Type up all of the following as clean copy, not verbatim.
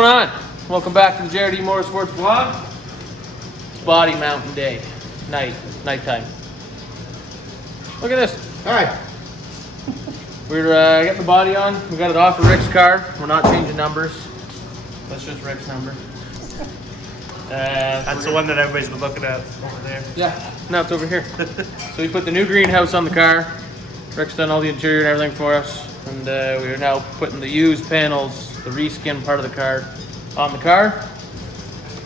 going on? Welcome back to the JRD Motorsports vlog. It's body mountain day. Nighttime. Look at this. Hi. We're getting the body on. We got it off of Rick's car. We're not changing numbers. That's just Rick's number. That's the one that everybody's been looking at over there. Yeah, now it's over here. So we put the new greenhouse on the car. Rick's done all the interior and everything for us. And we are now putting the used panels, the reskin part of the car, on the car.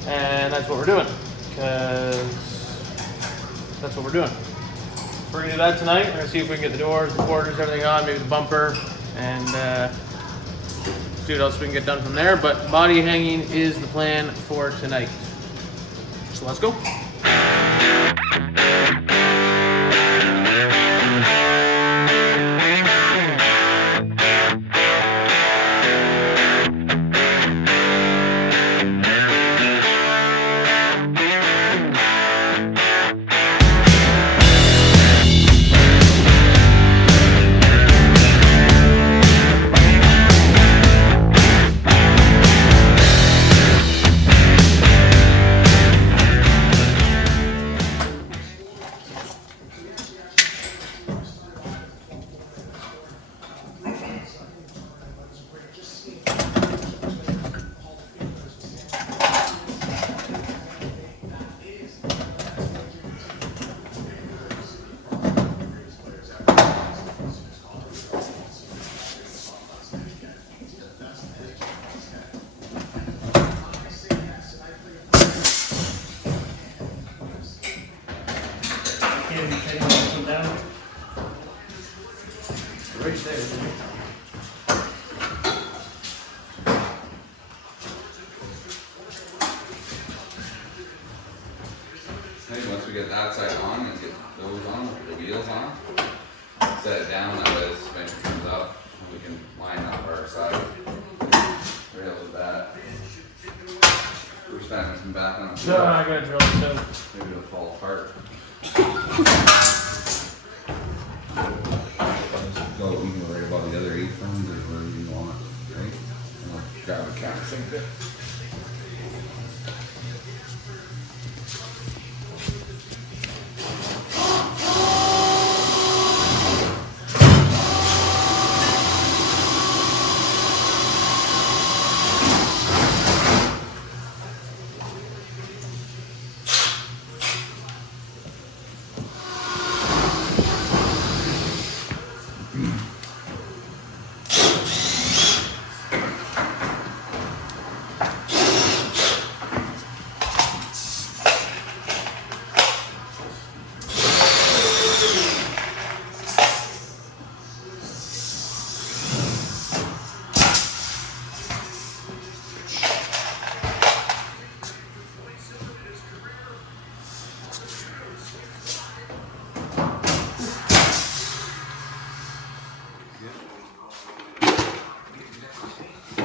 And that's what we're doing. That's what we're doing. We're gonna do that tonight. We're gonna see if we can get the doors, the quarters, everything on, maybe the bumper, and see what else we can get done from there. But body hanging is the plan for tonight. So let's go. Right there. Maybe once we get that side on and get those on, the wheels on, set it down, that way the suspension comes up and we can line up our side rails with that. We're spending some back on the No, I gotta drill it too. maybe it'll fall apart. So we can worry about the other 8 phones or wherever you want, right? And we'll grab a countersink bit.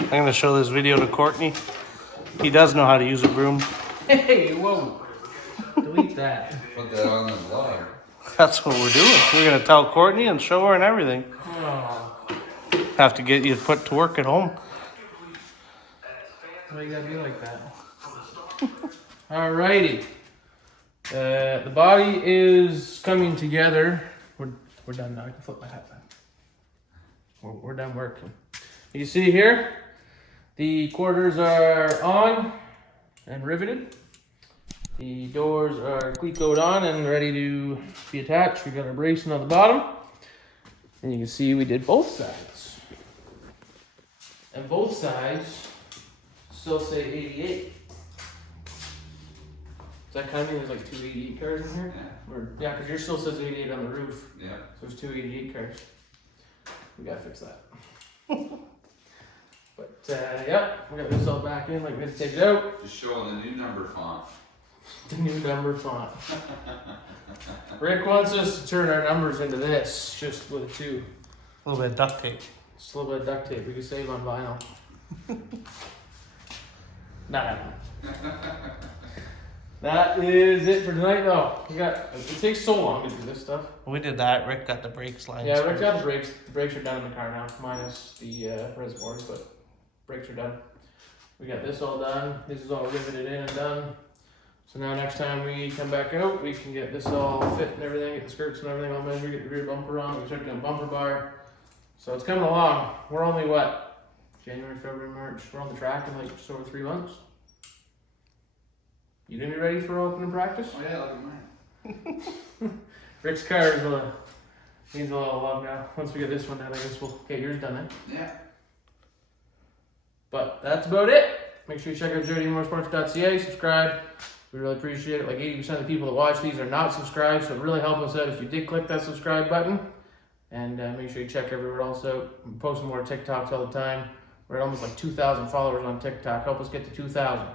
I'm gonna show this video to Courtney. He does know how to use a broom. Hey, whoa. Delete that. Put that on the vlog. That's what we're doing. We're gonna tell Courtney and show her and everything. Oh, Have to get you put to work at home. why you gotta be like that? Alrighty. The body is coming together. We're done now. I can flip my hat back. We're done working. You see here, the quarters are on and riveted. The doors are cleat-coated on and ready to be attached. We got our bracing on the bottom. And you can see we did both sides. And both sides still say 88. Does that kind of mean there's like 2 88 cars in here? Yeah. Or, yeah, because yours still says 88 on the roof. Yeah. So there's 2 88 cars. We gotta fix that. But yeah, we got this all back in, like we had to take it out. Just showing the new number font. The new number font. Rick wants us to turn our numbers into this, just with a 2. A little bit of duct tape. Just a little bit of duct tape we can save on vinyl. Not happening. That is it for tonight though. It takes so long to do this stuff. We did that. Rick got the brakes lines. Yeah, Rick got the brakes. The brakes are done in the car now, minus the reservoirs, but brakes are done. We got this all done. This is all riveted in and done. So now next time we come back out, we can get this all fit and everything, get the skirts and everything all measured, get the rear bumper on, we start doing bumper bar. So it's coming along. We're only what? January, February, March. We're on the track in like just over 3 months. You gonna be ready for opening practice? Oh yeah, look at mine. Rick's car is needs a little love now. Once we get this one done, I guess we'll get yours done then. Yeah. But that's about it. Make sure you check out motorsports.ca, subscribe. We really appreciate it. Like 80% of the people that watch these are not subscribed, so it really helps us out if you did click that subscribe button. And make sure you check everywhere else out. I'm posting more TikToks all the time. We're at almost like 2,000 followers on TikTok. Help us get to 2,000.